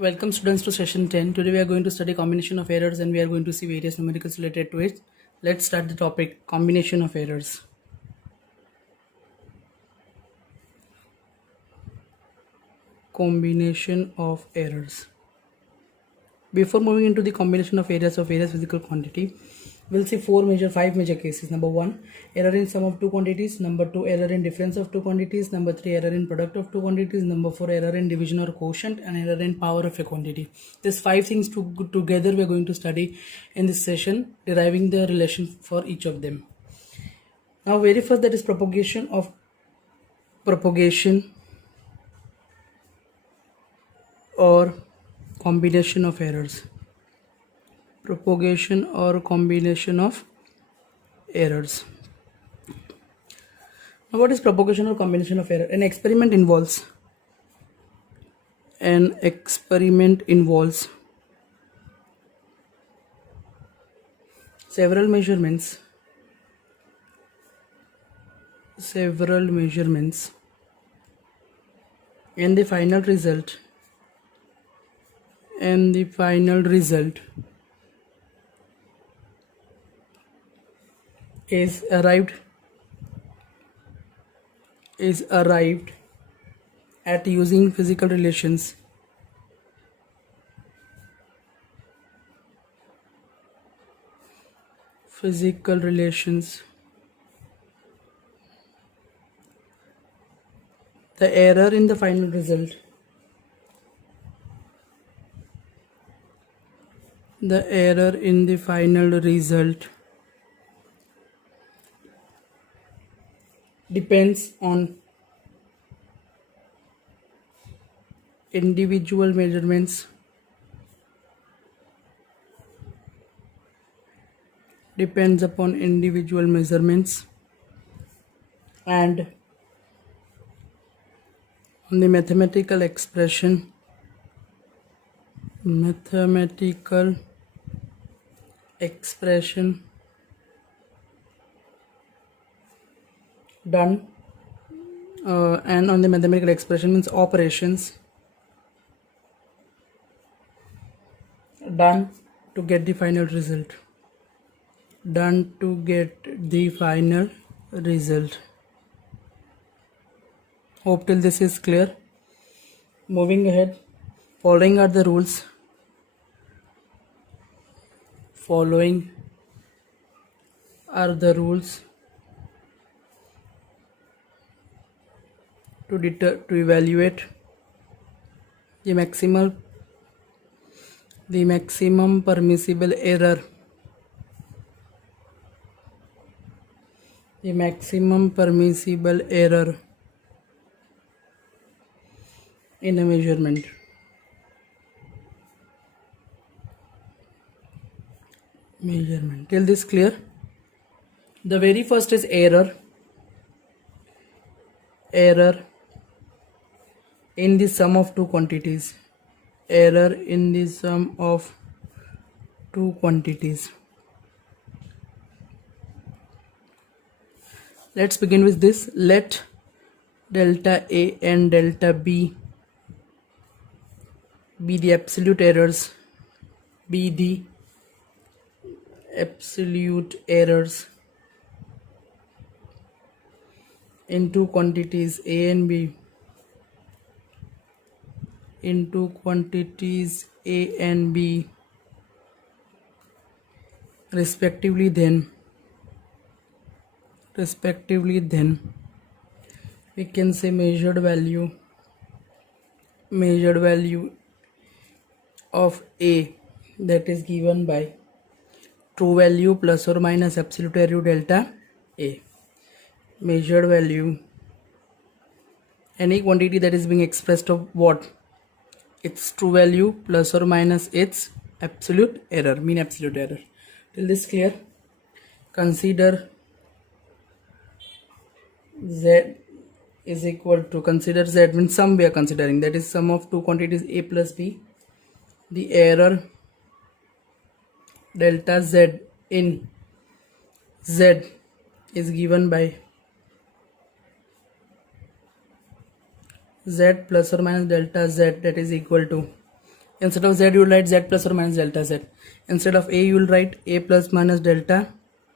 Welcome students to session 10. Today we are going to study combination of errors and we are going to see various numericals related to it. Let's start the topic combination of errors. Combination of errors. Before moving into the combination of errors of various physical quantity, we'll see five major cases. Number 1, error in sum of two quantities. Number 2, error in difference of two quantities. Number 3, error in product of two quantities. Number 4, error in division or quotient, and error in power of a quantity. These 5 things together we are going to study in this session, deriving the relation for each of them. Now very first, that is propagation or combination of errors. Propagation or combination of errors. Now what is propagation or combination of error? An experiment involves several measurements and the final result is arrived at using physical relations. The error in the final result depends on individual measurements and on the mathematical expression done and on the mathematical expression means operations done to get the final result. Hope till this is clear. Moving ahead, following are the rules to evaluate the maximum permissible error in a measurement. Till this clear? The very first is error in the sum of two quantities. Let's begin with this. Let delta A and delta B be the absolute errors in two quantities A and B respectively, then we can say measured value of A, that is given by true value plus or minus absolute value delta A. Measured value, any quantity that is being expressed of what? Its true value plus or minus its absolute error, mean absolute error. Till this clear? Consider Z is equal to, consider Z means sum we are considering, that is sum of two quantities A plus B. The error delta Z in Z is given by Z plus or minus delta Z, that is equal to Instead of z you will write z plus or minus delta z. Instead of a you will write a plus minus delta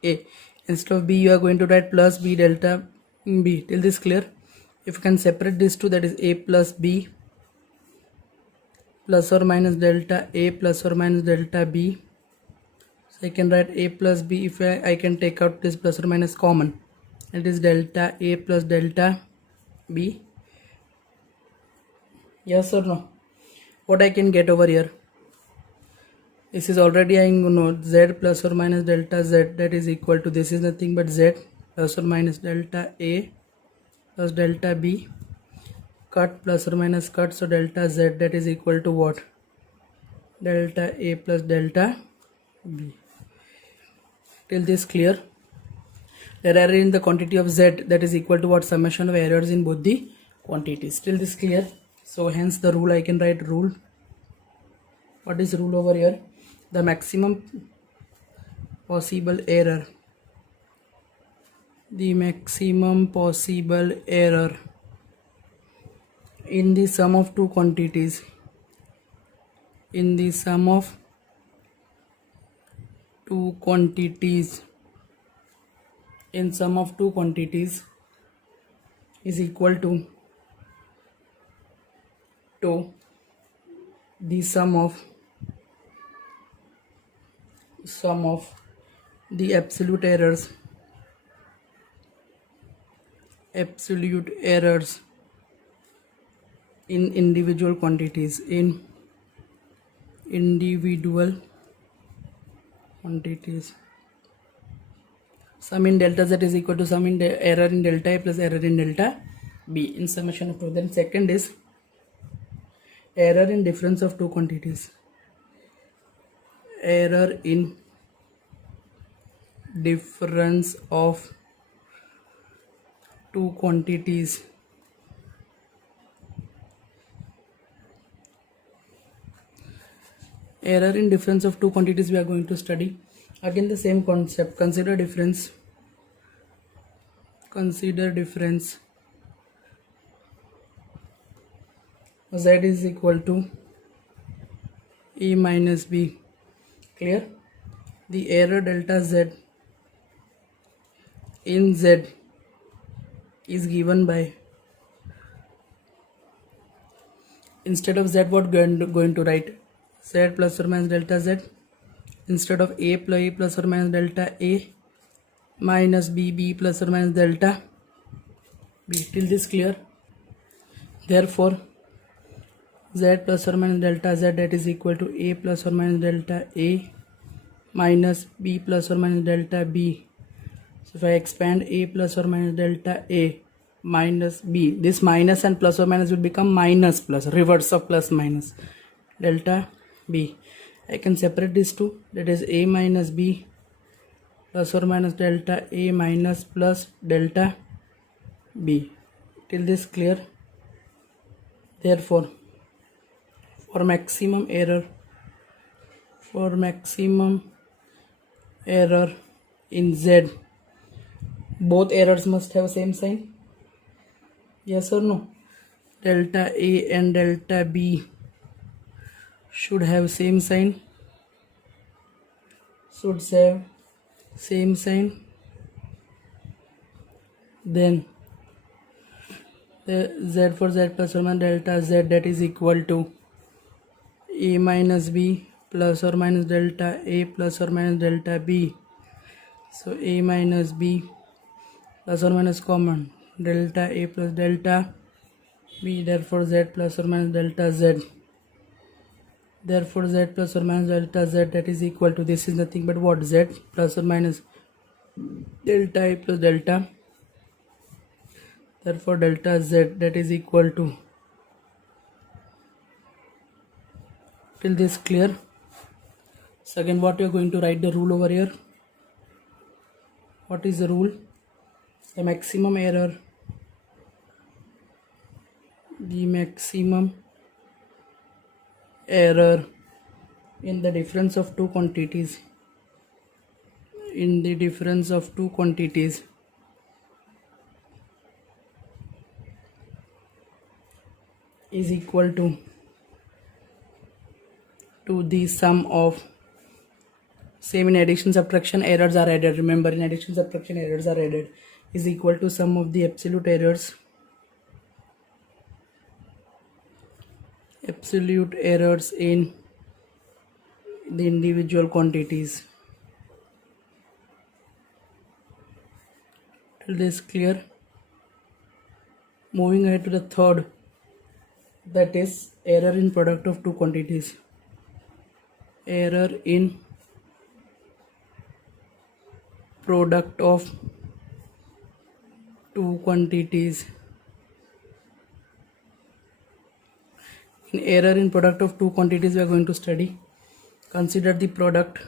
a. Instead of b you are going to write plus b delta b. Till this clear? If you can separate these two, that is a plus b plus or minus delta a plus or minus delta b. So I can write a plus b. If I can take out this plus or minus common, it is delta a plus delta b. Yes or no? What I can get over here? This is already I know z plus or minus delta z, that is equal to, this is nothing but z plus or minus delta a plus delta b, cut plus or minus cut, so delta z, that is equal to what? Delta a plus delta b. Till this clear? There are in the quantity of z, that is equal to what? Summation of errors in both the quantities. Till this clear? So hence the rule, I can write rule. What is rule over here? The maximum possible error, the maximum possible error in the sum of two quantities, in the sum of two quantities, in sum of two quantities is equal to the sum of the absolute errors in individual quantities, Sum in delta z is equal to sum in error in delta a plus error in delta b in summation of two. Then second is error in difference of two quantities. Error in difference of two quantities error in difference of two quantities we are going to study. Again the same concept. Consider difference z is equal to a minus b. Clear? The error delta z in z is given by, instead of z what going to write? Z plus or minus delta z. Instead of a plus or minus delta a minus b plus or minus delta b. Till this clear? Therefore z plus or minus delta z, that is equal to a plus or minus delta a minus b plus or minus delta b. So if I expand a plus or minus delta a minus b, this minus and plus or minus will become minus plus, reverse of plus minus, delta b. I can separate these two, that is a minus b plus or minus delta a minus plus delta b. Till this clear? Therefore for maximum error in z, both errors must have same sign. Yes or no? Delta a and delta b should have same sign. Then the z for z plus or minus delta z, that is equal to a minus b plus or minus delta a plus or minus delta b. So a minus b plus or minus common, delta a plus delta b. Therefore z plus or minus delta z. Therefore z plus or minus delta z, that is equal to, this is nothing but what? Z plus or minus delta a plus delta. Therefore delta z, that is equal to, till this clear? So again what you are going to write the rule over here? What is the rule? The maximum error in the difference of two quantities, is equal to to the sum of, same in addition subtraction, errors are added. Remember, in addition subtraction errors are added, is equal to sum of the absolute errors in the individual quantities. Till this clear? Moving ahead to the third, that is error in product of two quantities. Error in product of two quantities. In error in product of two quantities, we are going to study. Consider the product.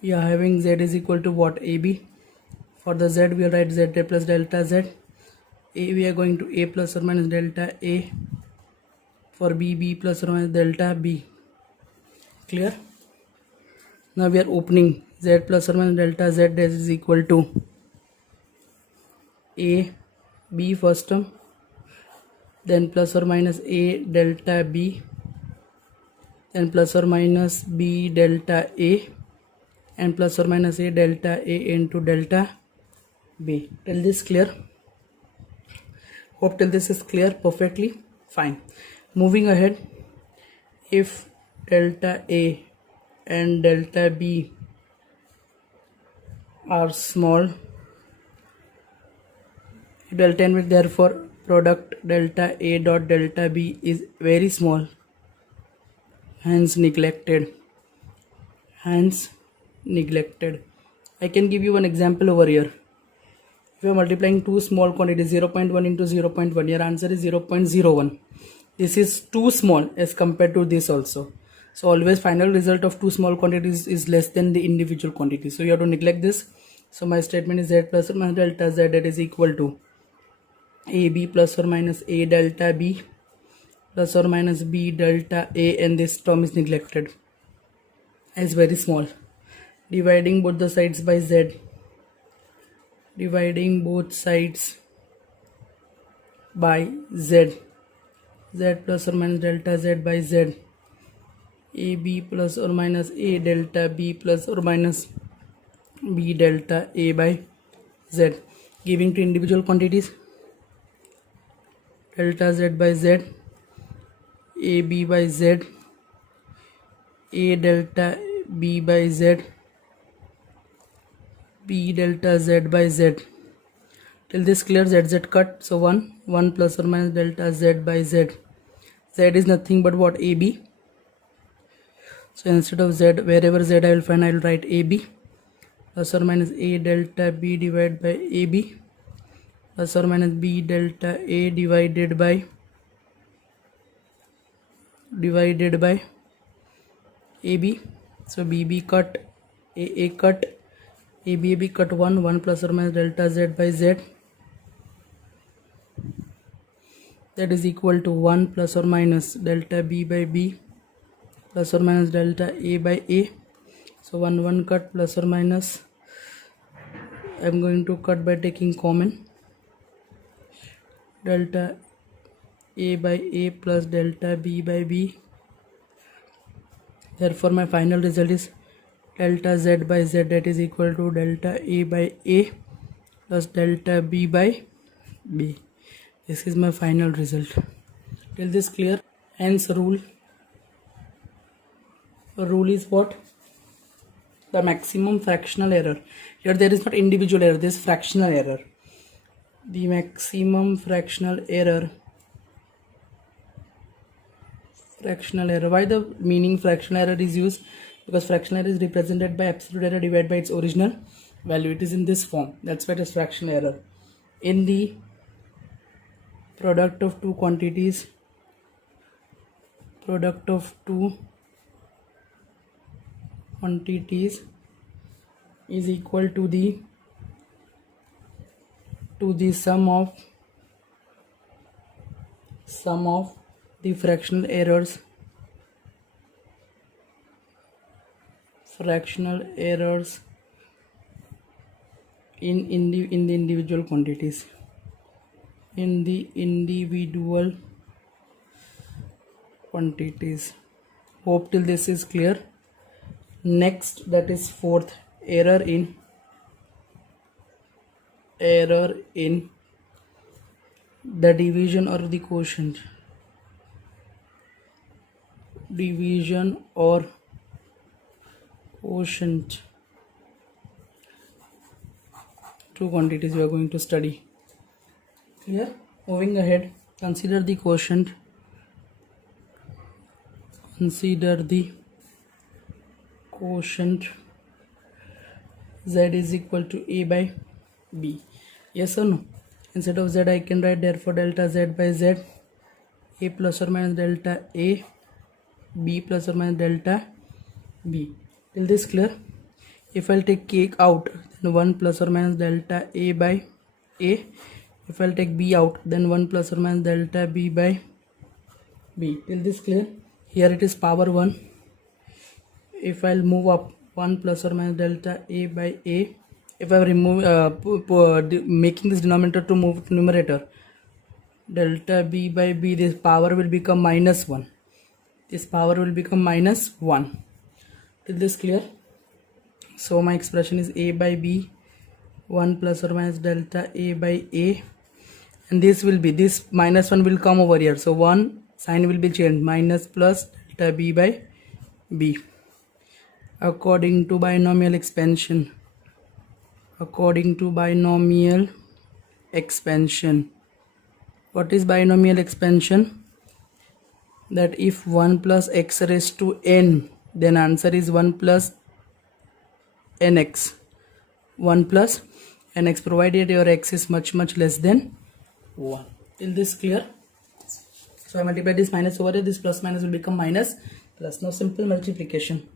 We are having z is equal to what? AB. For the z, we will write z plus delta z. A, we are going to a plus or minus delta a. For b, b plus or minus delta b. Clear? Now we are opening z plus or minus delta z is equal to a b first term, then plus or minus a delta b, then plus or minus b delta a, and plus or minus a delta a into delta b. Till this clear? Hope till this is clear perfectly. Fine. Moving ahead, if delta a and delta b are small, delta n, therefore product delta a dot delta b is very small, hence neglected. I can give you one example over here. If you are multiplying two small quantities, 0.1 into 0.1, your answer is 0.01. This is too small as compared to this also. So always final result of two small quantities is less than the individual quantity. So you have to neglect this. So my statement is z plus or minus delta z, that is equal to ab plus or minus a delta b plus or minus b delta a, and this term is neglected as very small. Dividing both the sides by z. Dividing both sides by z. Z plus or minus delta z by z. AB plus or minus a delta b plus or minus b delta a by z. Giving to individual quantities, delta z by z, ab by z, a delta b by z, b delta z by z. Till this clear? Z cut. So 1 plus or minus delta z by z. Z is nothing but what? AB. So instead of z, wherever z I will find, I will write AB plus or minus a delta b divided by AB plus or minus b delta a divided by AB. So BB cut, AA cut, ABAB cut 1 plus or minus delta z by z, that is equal to 1 plus or minus delta b by b plus or minus delta a by a. So 1 cut plus or minus, I am going to cut by taking common, delta a by a plus delta b by b. Therefore my final result is delta z by z, that is equal to delta a by a plus delta b by b. This is my final result. Till this clear? Hence rule is what? The maximum fractional error. Here there is not individual error, there is fractional error. The maximum fractional error. Why the meaning fractional error is used? Because fractional error is represented by absolute error divided by its original value. It is in this form. That's why it is fractional error. In the product of two quantities, is equal to the sum of the fractional errors in the individual quantities. in the individual quantities. Hope till this is clear. Next, that is fourth, error in the division or the quotient. Division or quotient. Two quantities we are going to study. Clear? Moving ahead, consider the quotient. Consider the quotient z is equal to a by b. Yes or no? Instead of z I can write therefore delta z by z, a plus or minus delta a, b plus or minus delta b. Till this clear? If I'll take k out, then 1 plus or minus delta a by a. If I'll take b out, then 1 plus or minus delta b by b. Till this clear? Here it is power 1. If I'll move up, 1 plus or minus delta a by a. If I remove making this denominator to move to numerator, delta b by b, this power will become minus 1. This power will become minus 1. Till this clear? So my expression is a by b, 1 plus or minus delta a by a, and this will be, this minus 1 will come over here, so 1 sign will be changed, minus plus delta b by b. According to binomial expansion, what is binomial expansion? That if 1 plus x raised to n, then answer is 1 plus nx. 1 plus nx, provided your x is much less than 1. Till this clear? So I multiply this minus over here, this plus minus will become minus plus. Now simple multiplication.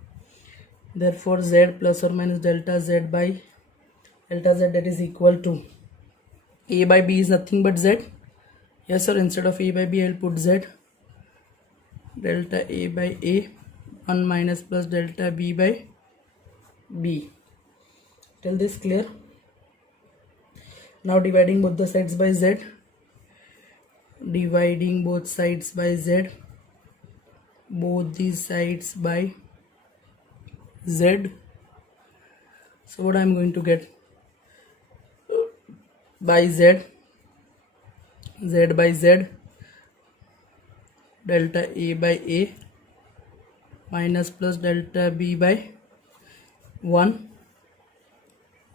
Therefore z plus or minus delta z by delta z, that is equal to a by b is nothing but z. Yes sir, instead of a by b I will put z, delta a by a, 1 minus plus delta b by b. Till this clear? Now dividing both the sides by z, both these sides by z. So what I am going to get? By z by z, delta a by a minus plus delta b by 1,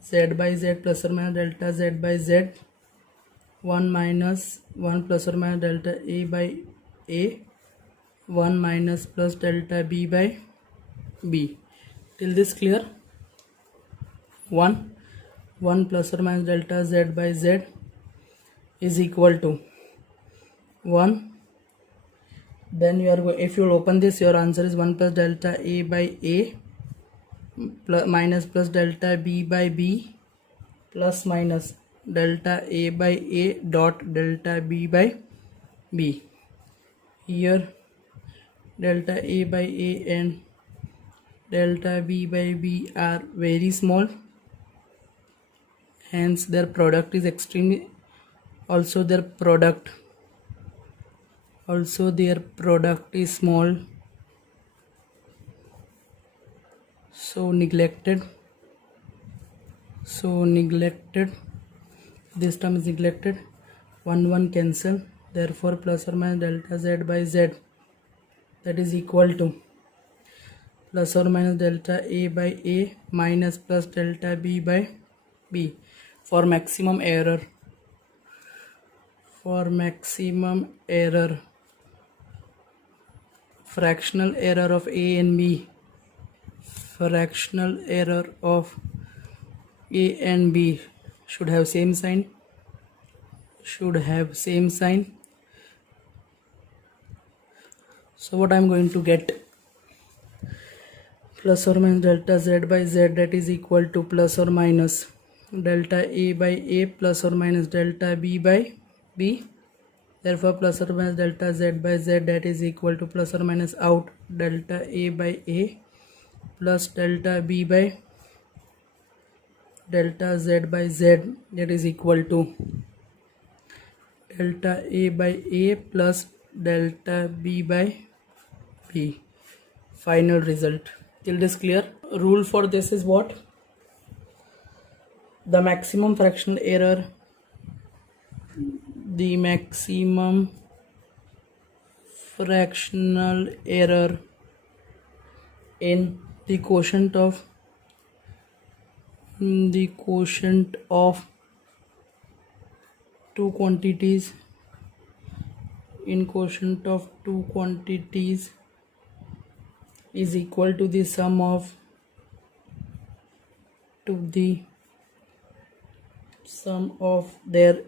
z by z plus or minus delta z by z, 1 minus 1 plus or minus delta a by a, 1 minus plus delta b by b. Till this clear? 1 plus or minus delta z by z is equal to 1. Then you are going, if you open this, your answer is 1 plus delta a by a plus minus plus delta b by b plus minus delta a by a dot delta b by b. Here delta a by a and delta b by b are very small, hence their product is extremely, also their product is small, so neglected, this term is neglected, 1 cancel, therefore plus or minus delta z by z, that is equal to plus or minus delta a by a minus plus delta b by b. For maximum error, fractional error of a and b, should have same sign, so what I am going to get? Plus or minus delta z by z, that is equal to plus or minus delta a by a plus or minus delta b by b. Therefore plus or minus delta z by z, that is equal to plus or minus out delta a by a plus delta b by delta z by z, that is equal to delta A by A plus delta B by B. Final result. Till this clear? Rule for this is what? The maximum fractional error in the quotient of two quantities is equal to the sum of their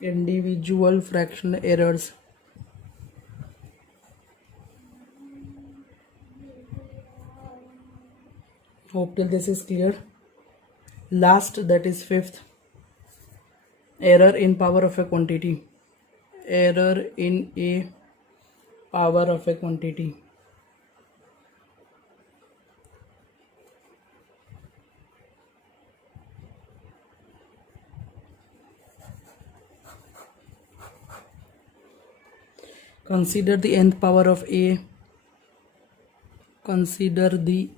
individual fractional errors. Hope till this is clear. Last, that is fifth, error in power of a quantity. Error in a power of a quantity. Consider the nth power of a. Consider the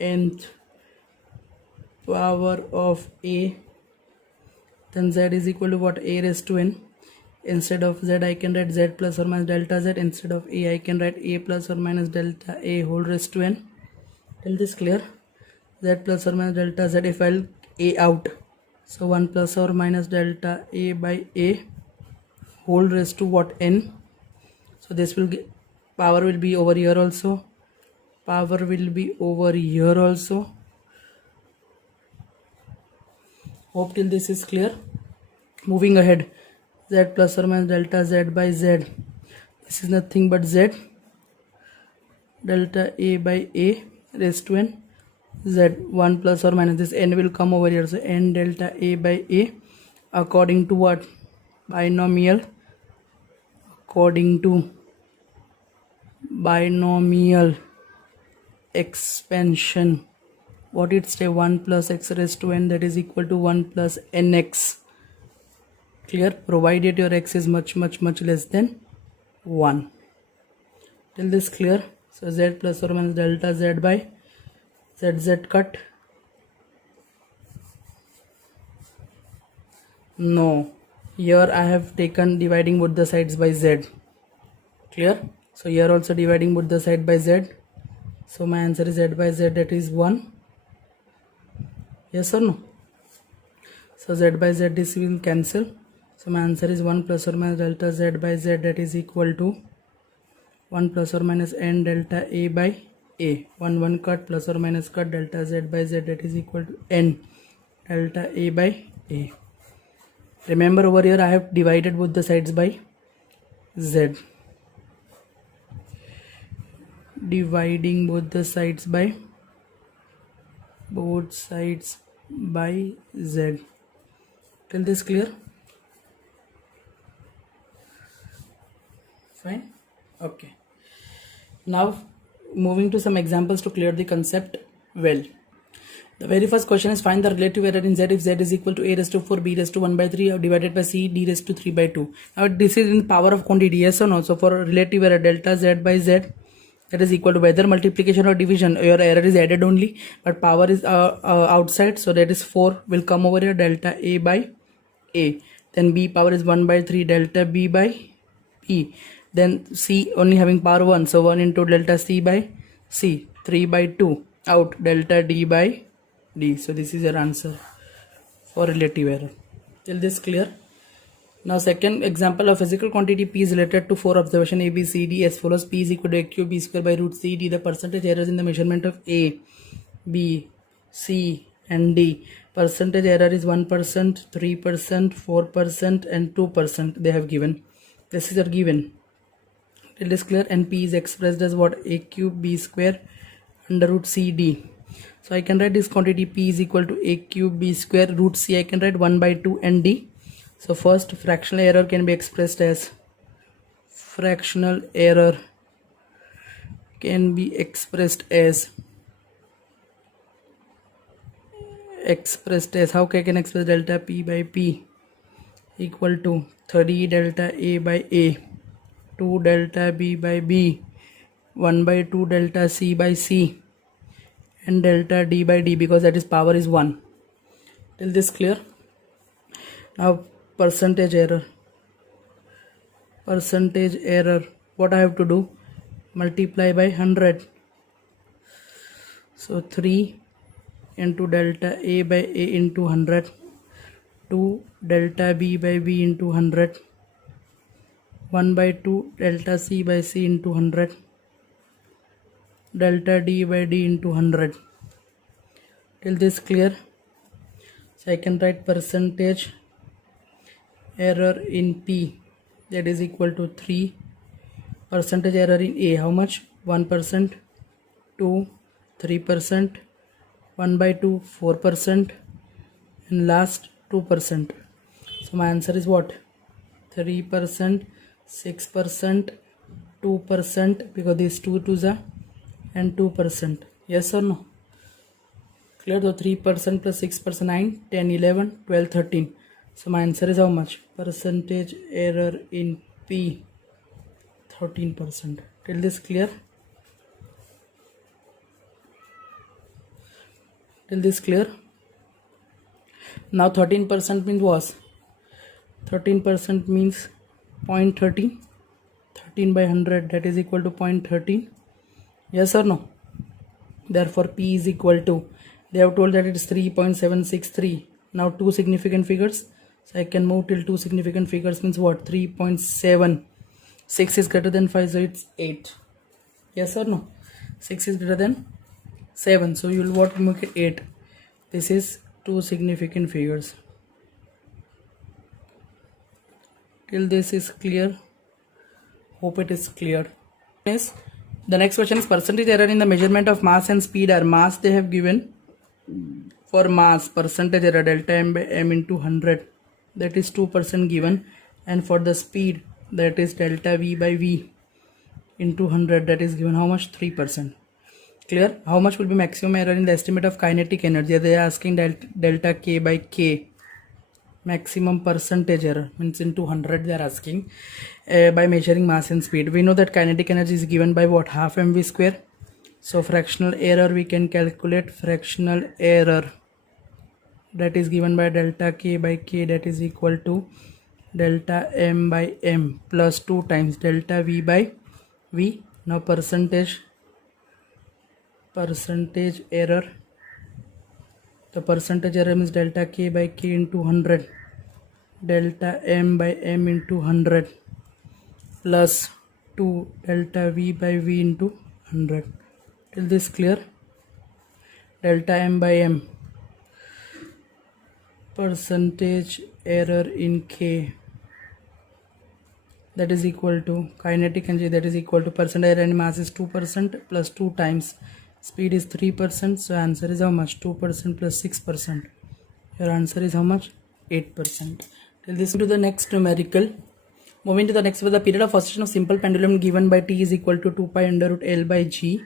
nth power of a. Then z is equal to what? A raised to n. Instead of z I can write z plus or minus delta z. Instead of a I can write a plus or minus delta a whole raised to n. Till this clear? Z plus or minus delta z, if I'll a out, so 1 plus or minus delta a by a whole raised to what? N. So this will get, power will be over here also, power will be over here also. Hope till this is clear. Moving ahead, z plus or minus delta z by z, this is nothing but z delta a by a raised to n, z 1 plus or minus this n will come over here, so n delta a by a according to what? Binomial. According to binomial expansion, what it say? 1 plus x raised to n, that is equal to 1 plus nx. Clear? Provided your x is much less than 1. Till this clear? So z plus or minus delta z by z cut. No, here I have taken dividing both the sides by z. Clear? So here also dividing both the side by z. So my answer is z by z, that is 1. Yes or no? So z by z, this will cancel. So my answer is 1 plus or minus delta z by z, that is equal to 1 plus or minus n delta a by a. 1 cut plus or minus cut delta z by z, that is equal to n delta a by a. Remember, over here I have divided both the sides by z. Dividing both the sides by z. Till this clear? Fine. Okay. Now moving to some examples to clear the concept well. The very first question is, find the relative error in z if z is equal to a raised to 4 b raised to 1 by 3 divided by c d raised to 3 by 2. Now this is in power of quantity, yes or no? So for relative error delta z by z, that is equal to whether multiplication or division, your error is added only but power is outside, so that is 4 will come over here, delta a by a. Then b power is 1 by 3 delta b by b. Then c only having power 1, so 1 into delta c by c, 3 by 2 out, delta d by d. So this is your answer for relative error. Till this clear? Now second example, of physical quantity p is related to 4 observation a b c d as follows. P is equal to a cube b square by root c d. The percentage errors in the measurement of a, b, c and d. Percentage error is 1%, 3%, 4% and 2% they have given. This is your given. Till this clear? And p is expressed as what? A cube b square under root c d. So I can write this quantity p is equal to a cube b square root c, I can write 1 by 2 and d. So first, fractional error can be expressed as how can I can express delta p by p equal to 3 delta A by A, 2 delta B by B, 1 by 2 delta C by C, and delta D by D, because that is power is 1. Till this clear? Now percentage error. Percentage error, what I have to do? Multiply by 100. So 3 into delta A by A into 100, 2 delta B by B into 100, 1 by 2 delta C by C into 100, delta D by D into 100. Till this clear? So I can write percentage error in P, that is equal to 3. Percentage error in A, how much? 1%, 2, 3%, 1 by 2, 4%, and last 2%. So my answer is what? 3%, 6%, 2%, because these 2 twos are, and 2%. Yes or no? Clear? So 3% plus 6%, 9, 10, 11, 12, 13. So my answer is how much? Percentage error in P, 13%. Till this clear? Till this clear? Now 13% means what? 13% means 0.13. 13 by 100, that is equal to 0.13. Yes or no? Therefore P is equal to, they have told that it is 3.763. Now two significant figures, so I can move till two significant figures, means what? 3.7. 6 is greater than 5, so it's 8. Yes or no? 6 is greater than 7, so you will what? Make it 8. This is two significant figures. Till this is clear? Hope it is clear. Yes. The next question is percentage error in the measurement of mass and speed are. Mass they have given. For mass, percentage error delta m by m into 100, that is 2% given, and for the speed, that is delta v by v into 100, that is given how much? 3%. Clear? How much will be maximum error in the estimate of kinetic energy? They are asking delta k by k. Maximum percentage error means into 100 they are asking by measuring mass and speed. We know that kinetic energy is given by what? Half mv square. So fractional error we can calculate. Fractional error, that is given by delta k by k, that is equal to delta m by m plus 2 times delta v by v. Now percentage error, the percentage error means delta k by k into 100, delta m by m into 100 plus 2 delta v by v into 100. Till this clear? Delta m by m, percentage error in k, that is equal to kinetic energy, that is equal to percentage error in mass is 2% plus 2 times speed is 3%. So answer is how much? 2% plus 6%. Your answer is how much? 8%. Till this to the next numerical. Moving to the next, with the period of oscillation of simple pendulum given by t is equal to 2 pi under root L by g.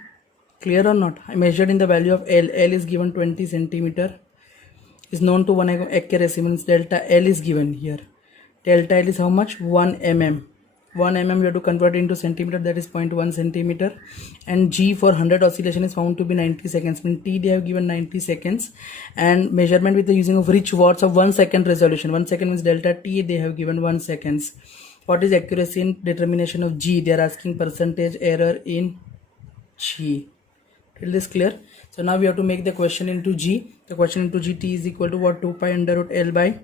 Clear or not? I measured in the value of L. L is given 20 centimeter. Is known to 1 accuracy, means delta L is given here. Delta L is how much? 1 mm. 1 mm we have to convert into centimeter, that is 0.1 centimeter. And G for 100 oscillation is found to be 90 seconds. Means T they have given 90 seconds. And measurement with the using of rich watts of 1 second resolution. 1 second means delta T they have given 1 seconds. What is accuracy in determination of G? They are asking percentage error in G. Till this clear? So now we have to make the question into G. The question into G, T is equal to what? 2 pi under root L by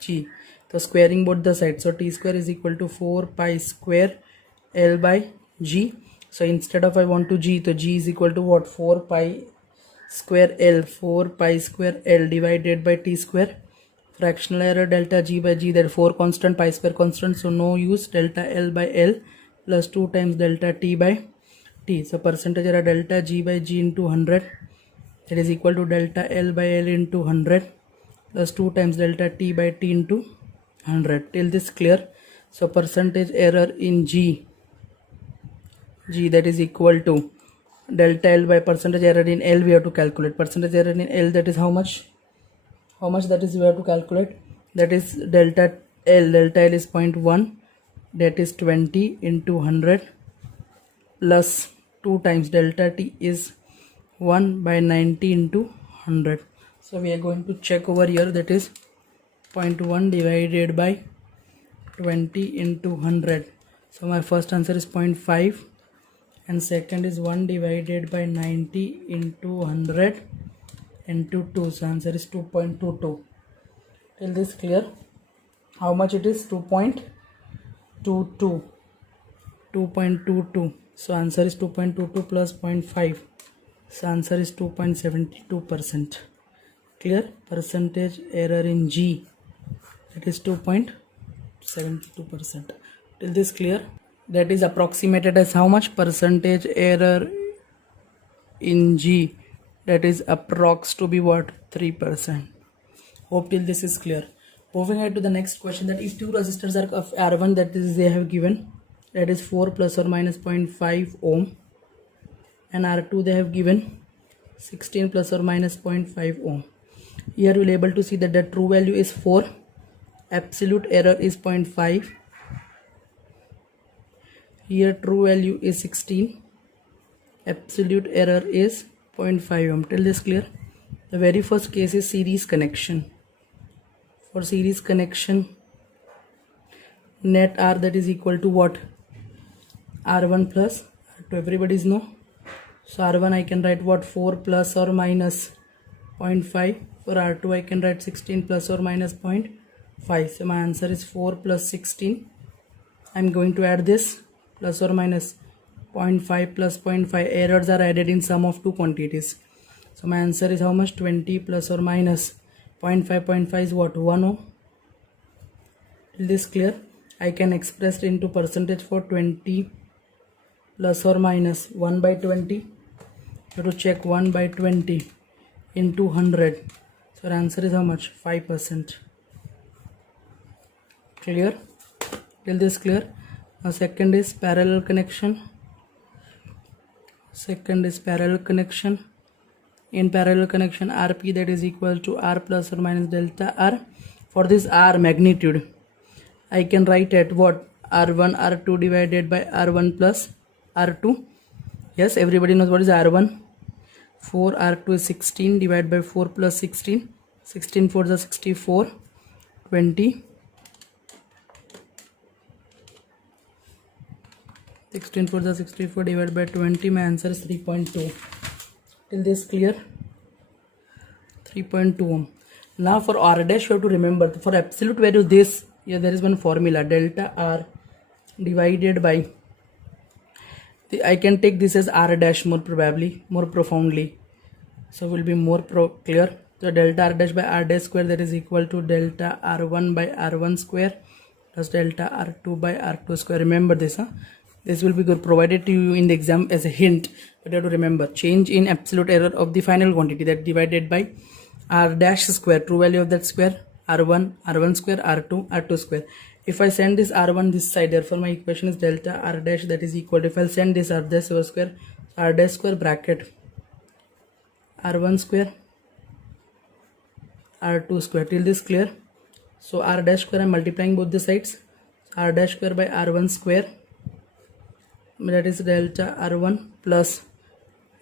G. So squaring both the sides. So T square is equal to 4 pi square L by G. So instead of I want to G, so G is equal to what? 4 pi square L. 4 pi square L divided by T square. Fractional error delta G by G, that 4 constant, pi square constant. So no use. Delta L by L plus 2 times delta T by T. So percentage error delta G by G into 100, that is equal to delta L by L into 100 plus 2 times delta T by T into 100. Till this clear? So percentage error in G, that is equal to delta L by percentage error in L we have to calculate. Percentage error in L, that is how much? That is we have to calculate. That is delta L, delta L is 0.1, that is 20 into 100 plus 2 times delta T is 1 by 90 into 100. So we are going to check over here, that is 0.1 divided by 20 into 100. So my first answer is 0.5 and second is 1 divided by 90 into 100 into 2. So answer is 2.22. Till this clear? How much it is? 2.22. 2.22. So answer is 2.22 plus 0.5. So answer is 2.72%. Clear? Percentage error in G, that is 2.72%. Till this clear? That is approximated as how much? Percentage error in G, that is approx to be what? 3%. Hope till this is clear. Moving ahead to the next question, that if two resistors are of R1, that is they have given, that is 4 plus or minus 0.5 ohm, and R2 they have given 16 plus or minus 0.5 ohm. Here you will able to see that the true value is 4, absolute error is 0.5, here true value is 16, absolute error is 0.5 ohm. Till this clear? The very first case is series connection. For series connection, net R, that is equal to what? R1 plus R2, everybody's know. So R1 I can write what? 4 plus or minus 0.5. For R2 I can write 16 plus or minus 0.5. So my answer is 4 plus 16. I'm going to add this plus or minus 0.5 plus 0.5. Errors are added in sum of two quantities. So my answer is how much? 20 plus or minus 0.5. 0.5 is what? 1 ohm. Is this clear? I can express it into percentage for 20 plus or minus 1 by 20. You have to check 1 by 20 into 100. So our answer is how much? 5%. Clear? Till this clear? Now second is parallel connection. Second is parallel connection. In parallel connection, Rp, that is equal to R plus or minus delta R. For this R magnitude, I can write at what? R1 R2 divided by R1 plus R2. Yes, everybody knows what is R1. 4 R2 is 16 divided by 4 plus 16. 16 4 is 64. 20. 16 4 is 64 divided by 20. My answer is 3.2. Till this clear? 3.2 ohm. Now for R dash you have to remember, for absolute value this, here there is one formula, delta R divided by, I can take this as R dash more probably, more profoundly, so will be more clear. So delta R dash by R dash square, that is equal to delta R1 by R1 square plus delta R2 by R2 square. Remember this, this will be good, provided to you in the exam as a hint, but you have to remember change in absolute error of the final quantity, that divided by R dash square, true value of that square, R1 R1 square, R2 R2 square. If I send this R1 this side, therefore my equation is delta R dash, that is equal to, if I send this R dash square, R dash square bracket R1 square R2 square. Till this clear? So R dash square, I am multiplying both the sides, R dash square by R1 square, that is delta R1 plus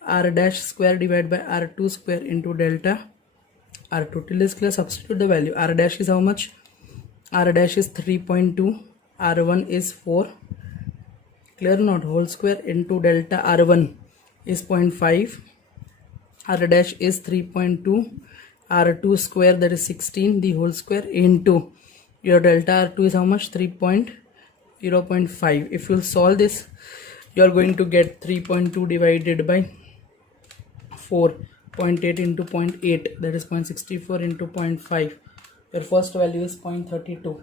R dash square divided by R2 square into delta R2. Till this clear? Substitute the value. R dash is how much? R dash is 3.2, R1 is 4, clear not? Whole square into delta R1 is 0.5, R dash is 3.2, R2 square, that is 16, the whole square into your delta R2 is how much? 0.5. If you solve this, you are going to get 3.2 divided by 4, 0.8 into 0.8, that is 0.64 into 0.5. Your first value is 0.32.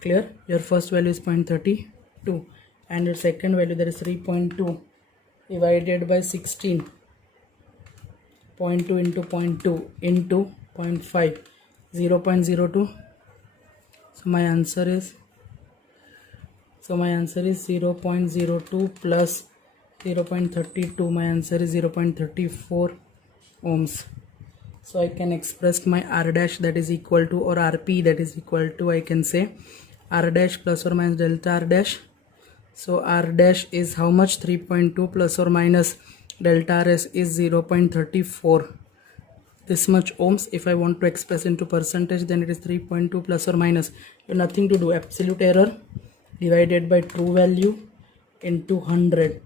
Clear? Your first value is 0.32 and your second value, that is 3.2 divided by 16, 0.2 into 0.2 into 0.5, 0.02. So my answer is 0.02 plus 0.32. My answer is 0.34 ohms. So I can express my r dash, that is equal to, or rp, that is equal to, I can say r dash plus or minus delta r dash. So r dash is how much? 3.2 plus or minus delta rs is 0.34, this much ohms. If I want to express into percentage, then it is 3.2 plus or minus, nothing to do, absolute error divided by true value into 100.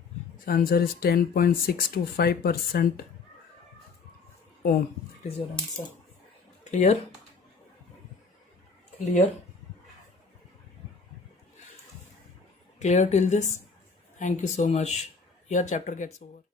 So answer is 10.625% ohm. That is your answer. Clear? Clear? Clear till this? Thank you so much. Your chapter gets over.